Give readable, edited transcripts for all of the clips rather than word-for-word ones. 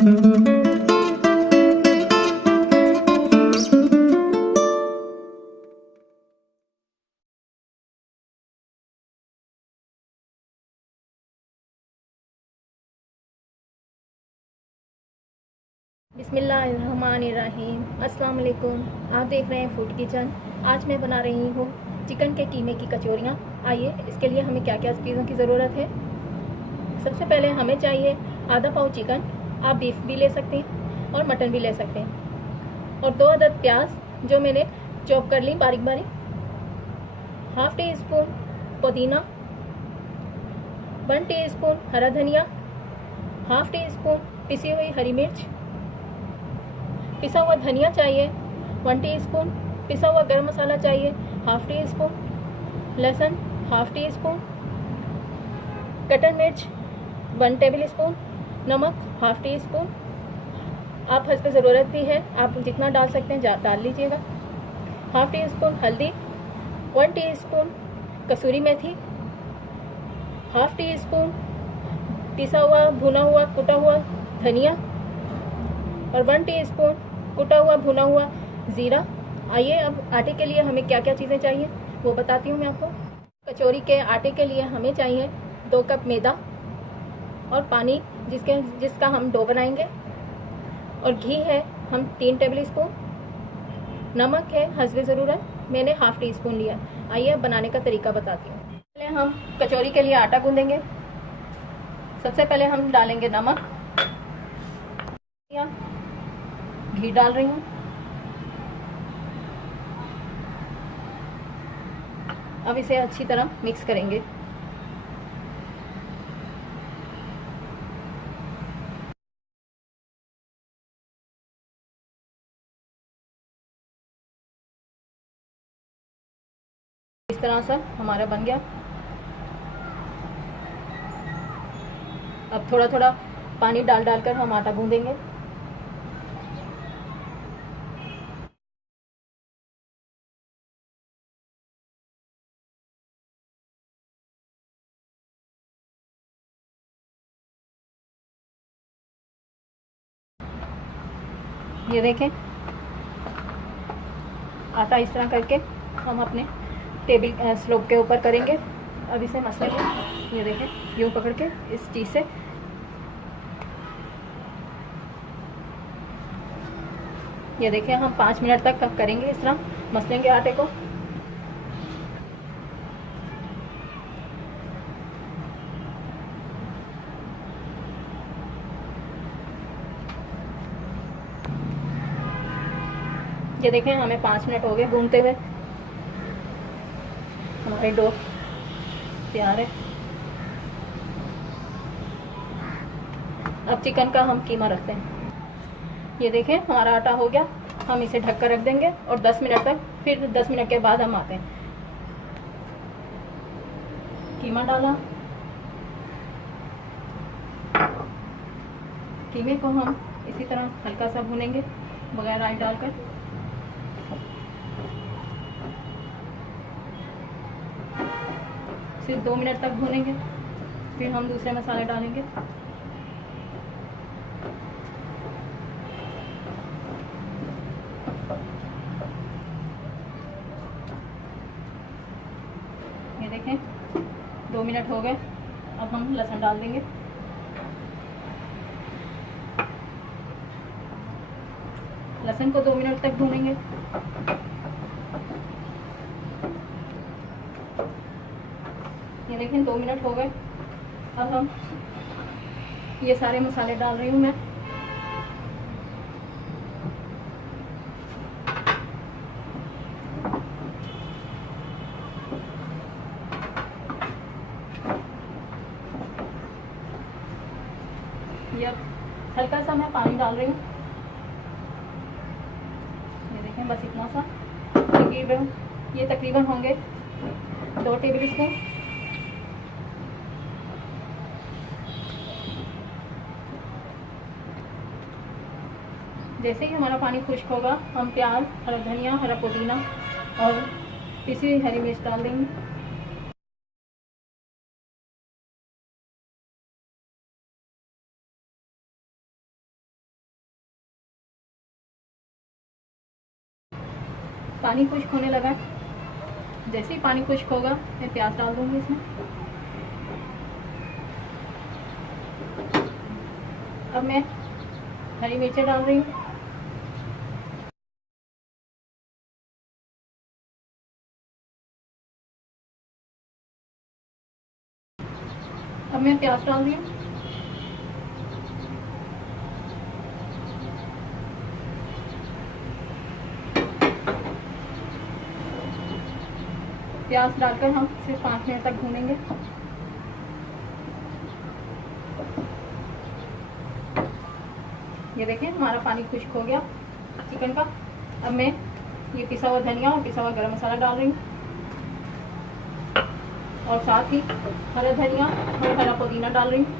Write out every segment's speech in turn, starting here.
बिस्मिल्लाहिर्रहमानिर्रहीम। अस्सलाम वालेकुम। आप देख रहे हैं फूड किचन। आज मैं बना रही हूँ चिकन के कीमे की कचौरियाँ। आइए इसके लिए हमें क्या क्या चीज़ों की ज़रूरत है। सबसे पहले हमें चाहिए आधा पाव चिकन। आप बीफ भी ले सकते हैं और मटन भी ले सकते हैं। और 2 अदद प्याज जो मैंने चॉप कर ली बारीक बारीक। हाफ टी स्पून पुदीना, 1 टीस्पून हरा धनिया, हाफ टी स्पून पिसी हुई हरी मिर्च, पिसा हुआ धनिया चाहिए 1 टीस्पून, पिसा हुआ गरम मसाला चाहिए हाफ टी स्पून, लहसुन हाफ टी स्पून, कटन मिर्च 1 टेबल स्पून, नमक हाफ टी स्पून। आप हस्ब ज़रूरत भी है, आप जितना डाल सकते हैं डाल लीजिएगा। हाफ टी स्पून हल्दी, 1 टीस्पून कसूरी मेथी, हाफ टी स्पून पिसा हुआ भुना हुआ कुटा हुआ धनिया और 1 टीस्पून कुटा हुआ भुना हुआ ज़ीरा। आइए अब आटे के लिए हमें क्या क्या चीज़ें चाहिए वो बताती हूँ मैं आपको। कचौरी के आटे के लिए हमें चाहिए 2 कप मैदा और पानी जिसका हम डो बनाएंगे, और घी है हम 3 टेबल स्पून, नमक है हस्ब ज़रूरत, मैंने हाफ टी स्पून लिया। आइए अब बनाने का तरीका बताती हूँ। पहले हम कचौरी के लिए आटा गूंदेंगे। सबसे पहले हम डालेंगे नमक, घी डाल रही हूँ। अब इसे अच्छी तरह मिक्स करेंगे। इस तरह से हमारा बन गया। अब थोड़ा थोड़ा पानी डाल कर हम आटा गूंदेंगे। ये देखें, आटा इस तरह करके हम अपने टेबल स्लोप के ऊपर करेंगे। अब इसे मसलेंगे। ये देखें, यूँ पकड़ के इस चीज़ से ये देखें, हम 5 मिनट तक करेंगे। इस तरह मसलेंगे आटे को। ये देखें, हमें 5 मिनट हो गए गूंदते हुए। हमारी डो तैयार है। अब चिकन का हम कीमा रखते हैं। ये देखें, हमारा आटा हो गया। हम इसे ढक कर रख देंगे और 10 मिनट तक, फिर 10 मिनट के बाद हम आते हैं। कीमा डाला। कीमे को हम इसी तरह हल्का सा भूनेंगे बगैर ऑयल डालकर। सिर्फ 2 मिनट तक भूनेंगे, फिर हम दूसरे मसाले डालेंगे। ये देखें, 2 मिनट हो गए। अब हम लहसुन डाल देंगे। लहसुन को 2 मिनट तक भूनेंगे। ये देखें, 2 मिनट हो गए। अब हम ये सारे मसाले डाल रही हूँ मैं। ये अब हल्का सा मैं पानी डाल रही हूँ। ये देखें, बस इतना सा। ये तकरीबन होंगे 2 टेबल स्पून। जैसे ही हमारा पानी खुश्क होगा, हम प्याज, हरा धनिया, हरा पुदीना और पिसी हुई हरी मिर्च डाल देंगे। पानी खुश्क होने लगा। जैसे ही पानी खुश्क होगा मैं प्याज डाल दूँगी इसमें। अब मैं हरी मिर्चें डाल रही हूँ। अब मैं प्याज डाल रही हूँ। प्याज डालकर हम सिर्फ 5 मिनट तक भूनेंगे। ये देखें हमारा पानी खुश्क हो गया चिकन का। अब मैं ये पिसा हुआ धनिया और पिसा हुआ गरम मसाला डाल रही हूँ, और साथ ही हरा धनिया और हरा पुदीना डाल रही हूँ।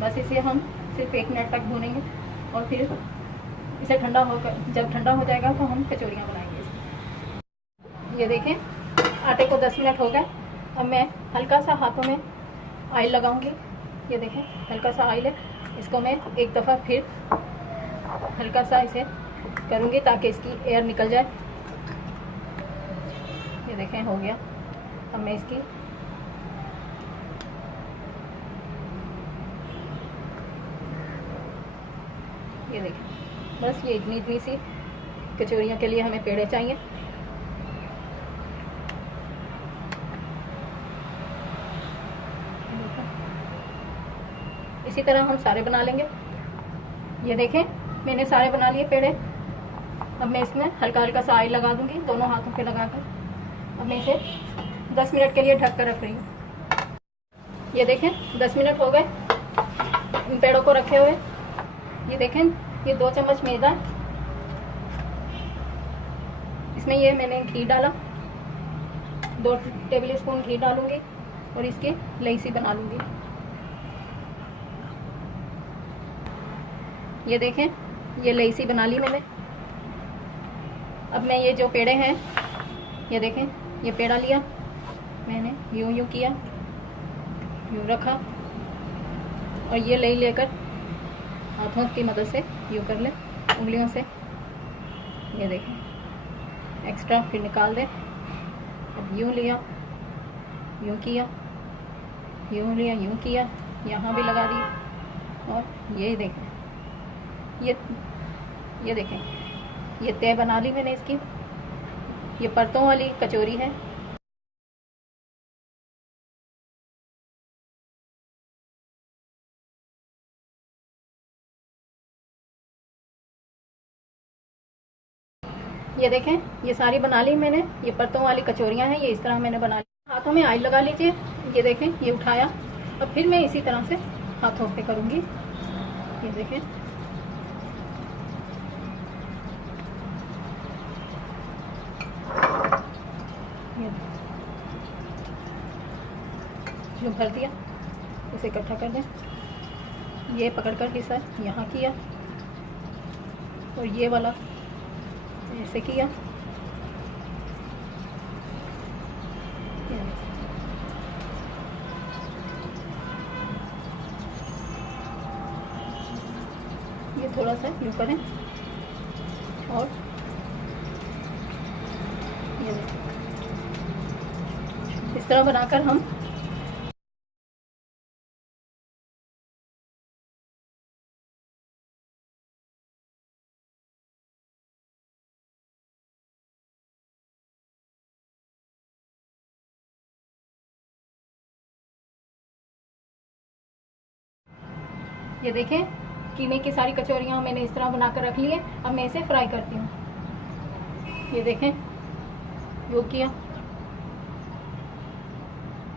बस इसे हम सिर्फ 1 मिनट तक भूनेंगे, और फिर इसे ठंडा होकर जब ठंडा हो जाएगा तो हम कचौरियाँ बनाएंगे इसमें। ये देखें आटे को 10 मिनट हो गए। अब मैं हल्का सा हाथों में ऑयल लगाऊंगी। ये देखें हल्का सा ऑयल है, इसको मैं एक दफ़ा फिर हल्का सा इसे करूंगी ताकि इसकी एयर निकल जाए। ये देखें हो गया। अब मैं इसकी ये देखें, बस ये इतनी इतनी सी कचौरियों के लिए हमें पेड़े चाहिए। इसी तरह हम सारे बना लेंगे। ये देखें मैंने सारे बना लिए पेड़े। अब मैं इसमें हल्का हल्का सा ऑयल लगा दूंगी दोनों हाथों पे लगाकर। अब मैं इसे 10 मिनट के लिए ढक कर रख रही हूँ। ये देखें 10 मिनट हो गए इन पेड़ों को रखे हुए। ये देखें ये 2 चम्मच मैदा, इसमें ये मैंने घी डाला, 2 टेबल स्पून घी डालूंगी और इसकी लईसी बना लूंगी। ये देखें ये लईसी बना ली मैंने। अब मैं ये जो पेड़े हैं, ये देखें ये पेड़ा लिया मैंने, यूं यूं किया, यूं रखा, और ये लई लेकर हाथों की मदद से यूं कर ले उंगलियों से। ये देखें एक्स्ट्रा फिर निकाल दें। अब यूं लिया, यूं किया, यूं लिया, यूं किया, यहाँ भी लगा दी। और ये देखें ये देखें ये तय बना ली मैंने इसकी। ये परतों वाली कचौरी है। ये देखें ये सारी बना ली मैंने। ये परतों वाली कचौरियाँ हैं, ये इस तरह मैंने बना ली। हाथों में ऑयल लगा लीजिए। ये देखें ये उठाया, और फिर मैं इसी तरह से हाथों पे करूँगी। ये देखें जो भर दिया इसे इकट्ठा कर दें। ये पकड़कर हिस्सा यहाँ किया, और ये वाला ऐसे किया। ये थोड़ा सा यूँ करें, और ये इस तरह बनाकर हम ये देखें कीमे की सारी कचौरियाँ मैंने इस तरह बनाकर रख ली है। अब मैं इसे फ्राई करती हूँ। ये देखें यूँ किया,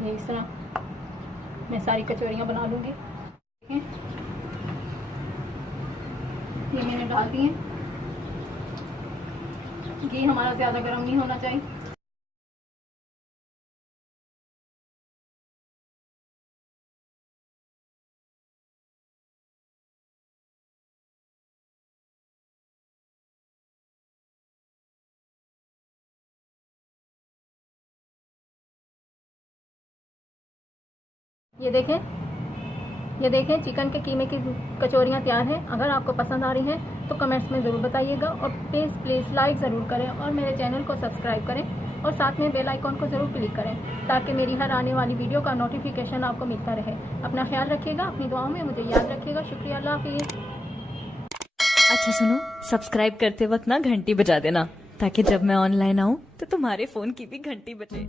ये इस तरह मैं सारी कचौरियाँ बना लूँगी। देखें ये मैंने डाल दी हैं। घी हमारा ज़्यादा गर्म नहीं होना चाहिए। ये देखें ये देखें चिकन के कीमे की कचौरियाँ तैयार हैं। अगर आपको पसंद आ रही हैं तो कमेंट्स में ज़रूर बताइएगा और प्लीज़ लाइक ज़रूर करें और मेरे चैनल को सब्सक्राइब करें और साथ में बेल आइकॉन को ज़रूर क्लिक करें ताकि मेरी हर आने वाली वीडियो का नोटिफिकेशन आपको मिलता रहे। अपना ख्याल रखिएगा, अपनी दुआओं में मुझे याद रखिएगा। शुक्रिया, अल्लाह हाफिज़। अच्छा सुनो, सब्सक्राइब करते वक्त ना घंटी बजा देना ताकि जब मैं ऑनलाइन आऊं तो तुम्हारे फोन की भी घंटी बजे।